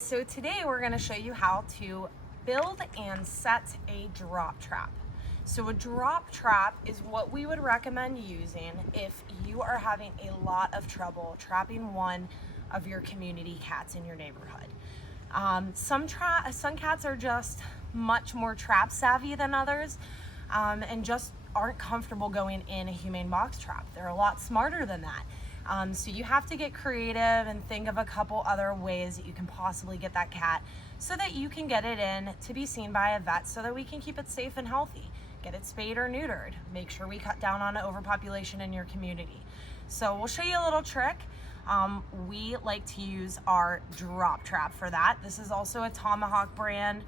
So today we're going to show you how to build and set a drop trap. So a drop trap is what we would recommend using if you are having a lot of trouble trapping one of your community cats in your neighborhood. Some cats are just much more trap savvy than others and just aren't comfortable going in a humane box trap. They're a lot smarter than that. So you have to get creative and think of a couple other ways that you can possibly get that cat so that you can get it in to be seen by a vet so that we can keep it safe and healthy. Get it spayed or neutered. Make sure we cut down on overpopulation in your community. So we'll show you a little trick. We like to use our drop trap for that. This is also a Tomahawk brand.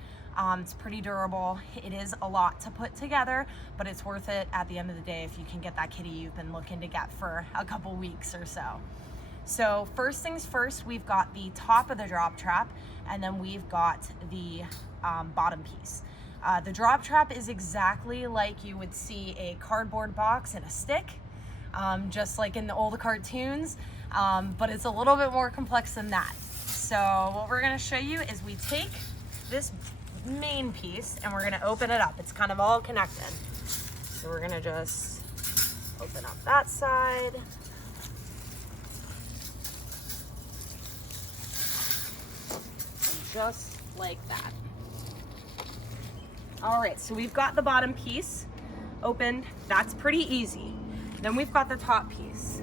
It's pretty durable. It is a lot to put together, but it's worth it at the end of the day if you can get that kitty you've been looking to get for a couple weeks or so. So first things first, we've got the top of the drop trap, and then we've got the bottom piece. The drop trap is exactly like you would see a cardboard box and a stick, just like in the old cartoons, but it's a little bit more complex than that. So what we're gonna show you is we take this main piece and we're gonna open it up. It's kind of all connected. So we're gonna just open up that side. And just like that. All right, so we've got the bottom piece opened. That's pretty easy. Then we've got the top piece.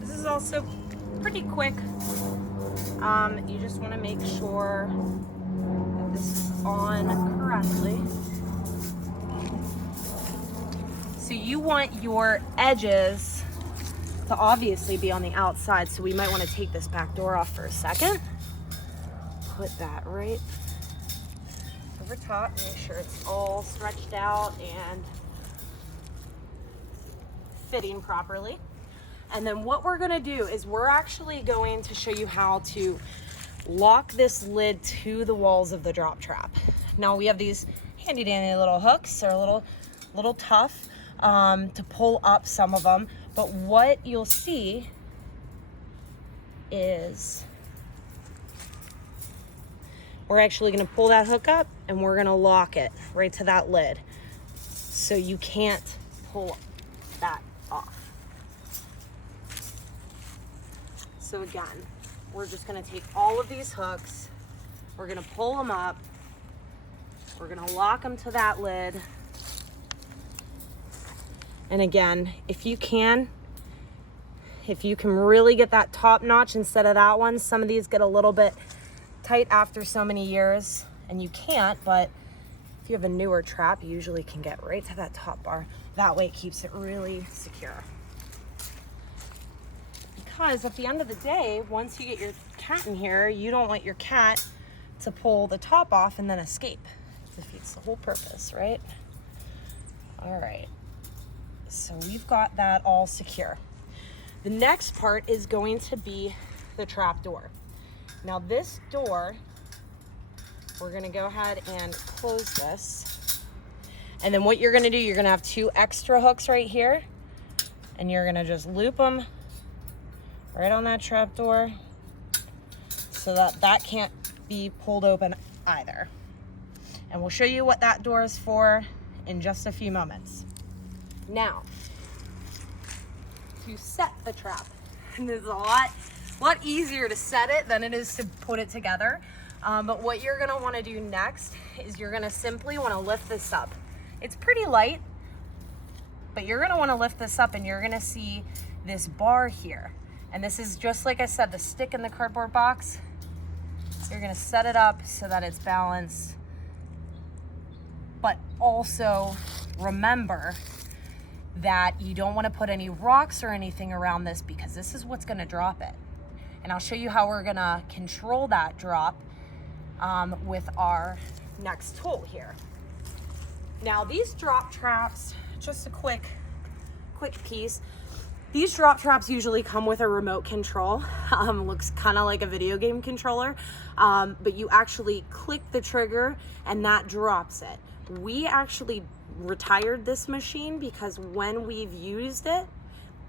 This is also pretty quick. You just wanna make sure that this is on correctly. So you want your edges to obviously be on the outside, so we might want to take this back door off for a second. Put that right over top, make sure it's all stretched out and fitting properly. And then what we're gonna do is we're actually going to show you how to lock this lid to the walls of the drop trap. Now we have these handy dandy little hooks. They're a little tough to pull up some of them, but what you'll see is we're actually gonna pull that hook up and we're gonna lock it right to that lid so you can't pull that off. So again, we're just gonna take all of these hooks, we're gonna pull them up, we're gonna lock them to that lid. And again, if you can really get that top notch instead of that one, some of these get a little bit tight after so many years and you can't, but if you have a newer trap, you usually can get right to that top bar. That way it keeps it really secure. Because at the end of the day, once you get your cat in here, you don't want your cat to pull the top off and then escape. It defeats the whole purpose, right? All right, so we've got that all secure. The next part is going to be the trap door. Now this door, we're gonna go ahead and close this. And then what you're gonna do, you're gonna have two extra hooks right here, and you're gonna just loop them right on that trap door so that that can't be pulled open either. And we'll show you what that door is for in just a few moments. Now, to set the trap, and this is a lot easier to set it than it is to put it together. But what you're gonna wanna do next is you're gonna simply wanna lift this up. It's pretty light, but you're gonna wanna lift this up and you're gonna see this bar here. And this is just like I said, the stick in the cardboard box. You're gonna set it up so that it's balanced. But also remember that you don't wanna put any rocks or anything around this because this is what's gonna drop it. And I'll show you how we're gonna control that drop with our next tool here. Now these drop traps, just a quick piece. These drop traps usually come with a remote control. Looks kind of like a video game controller, but you actually click the trigger and that drops it. We actually retired this machine because when we've used it,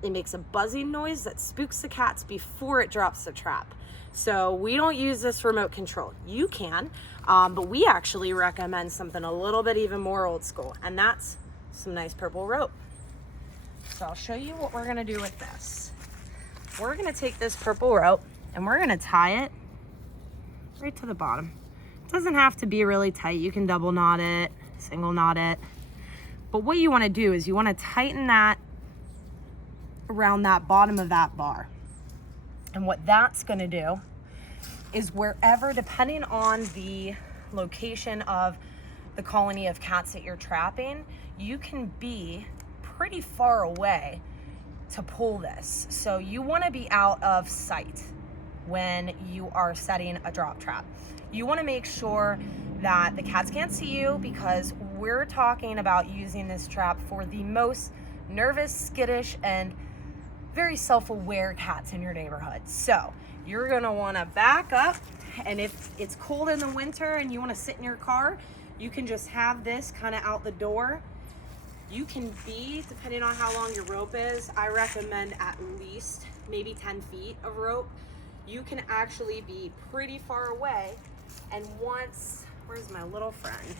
it makes a buzzing noise that spooks the cats before it drops the trap. So we don't use this remote control. You can, but we actually recommend something a little bit even more old school, and that's some nice purple rope. So I'll show you what we're gonna do with this. We're gonna take this purple rope and we're gonna tie it right to the bottom. It doesn't have to be really tight. You can double knot it, single knot it. But what you wanna do is you wanna tighten that around that bottom of that bar. And what that's gonna do is wherever, depending on the location of the colony of cats that you're trapping, you can be pretty far away to pull this. So you wanna be out of sight when you are setting a drop trap. You wanna make sure that the cats can't see you, because we're talking about using this trap for the most nervous, skittish, and very self-aware cats in your neighborhood. So you're gonna wanna back up, and if it's cold in the winter and you wanna sit in your car, you can just have this kind of out the door. You can be, depending on how long your rope is, I recommend at least maybe 10 feet of rope. You can actually be pretty far away. And once, where's my little friend?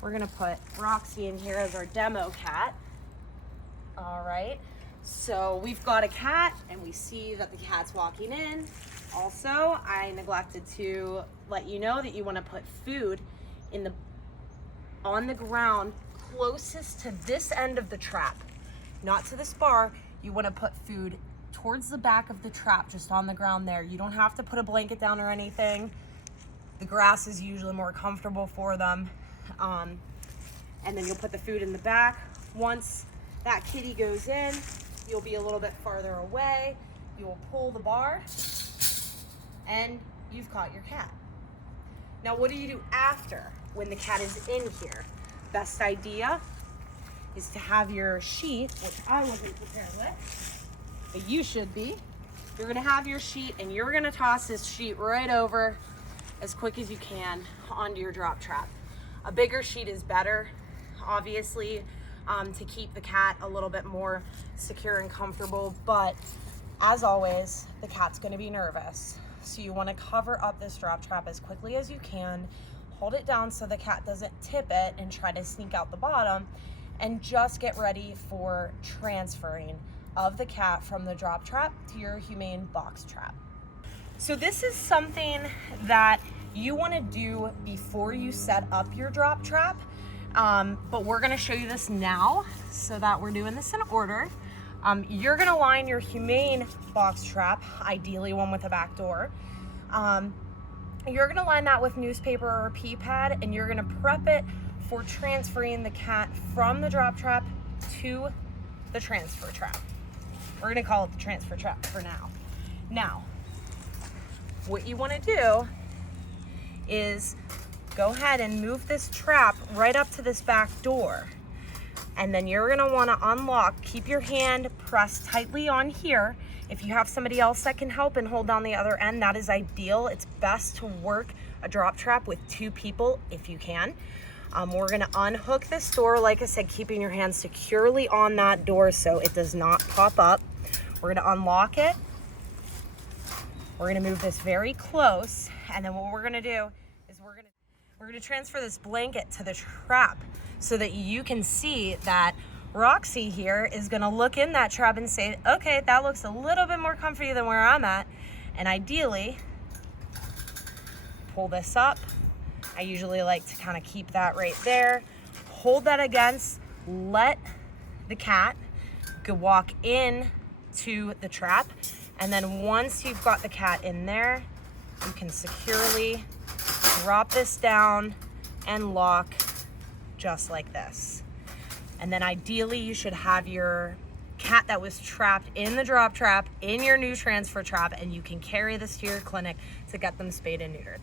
We're gonna put Roxy in here as our demo cat. All right, so we've got a cat and we see that the cat's walking in. Also, I neglected to let you know that you wanna put food on the ground closest to this end of the trap, not to this bar. You wanna put food towards the back of the trap, just on the ground there. You don't have to put a blanket down or anything. The grass is usually more comfortable for them. And then you'll put the food in the back. Once that kitty goes in, you'll be a little bit farther away. You'll pull the bar and you've caught your cat. Now, what do you do after when the cat is in here? Best idea is to have your sheet, which I wasn't prepared with, but you should be. You're gonna have your sheet and you're gonna toss this sheet right over as quick as you can onto your drop trap. A bigger sheet is better, obviously, to keep the cat a little bit more secure and comfortable, but as always, the cat's gonna be nervous. So you wanna cover up this drop trap as quickly as you can, hold it down so the cat doesn't tip it and try to sneak out the bottom, and just get ready for transferring of the cat from the drop trap to your humane box trap. So this is something that you wanna do before you set up your drop trap, but we're gonna show you this now so that we're doing this in order. You're gonna line your humane box trap, ideally one with a back door. You're gonna line that with newspaper or a pea pad, and you're gonna prep it for transferring the cat from the drop trap to the transfer trap. We're gonna call it the transfer trap for now. Now, what you wanna do is go ahead and move this trap right up to this back door. And then you're gonna wanna unlock, keep your hand pressed tightly on here. If you have somebody else that can help and hold down the other end, that is ideal. It's best to work a drop trap with 2 people if you can. We're gonna unhook this door, like I said, keeping your hand securely on that door so it does not pop up. We're gonna unlock it. We're gonna move this very close, and then what we're gonna do is we're gonna transfer this blanket to the trap so that you can see that Roxy here is gonna look in that trap and say, okay, that looks a little bit more comfy than where I'm at. And ideally, pull this up. I usually like to kind of keep that right there. Hold that against, let the cat go walk in to the trap. And then once you've got the cat in there, you can securely drop this down and lock just like this. And then ideally you should have your cat that was trapped in the drop trap in your new transfer trap, and you can carry this to your clinic to get them spayed and neutered.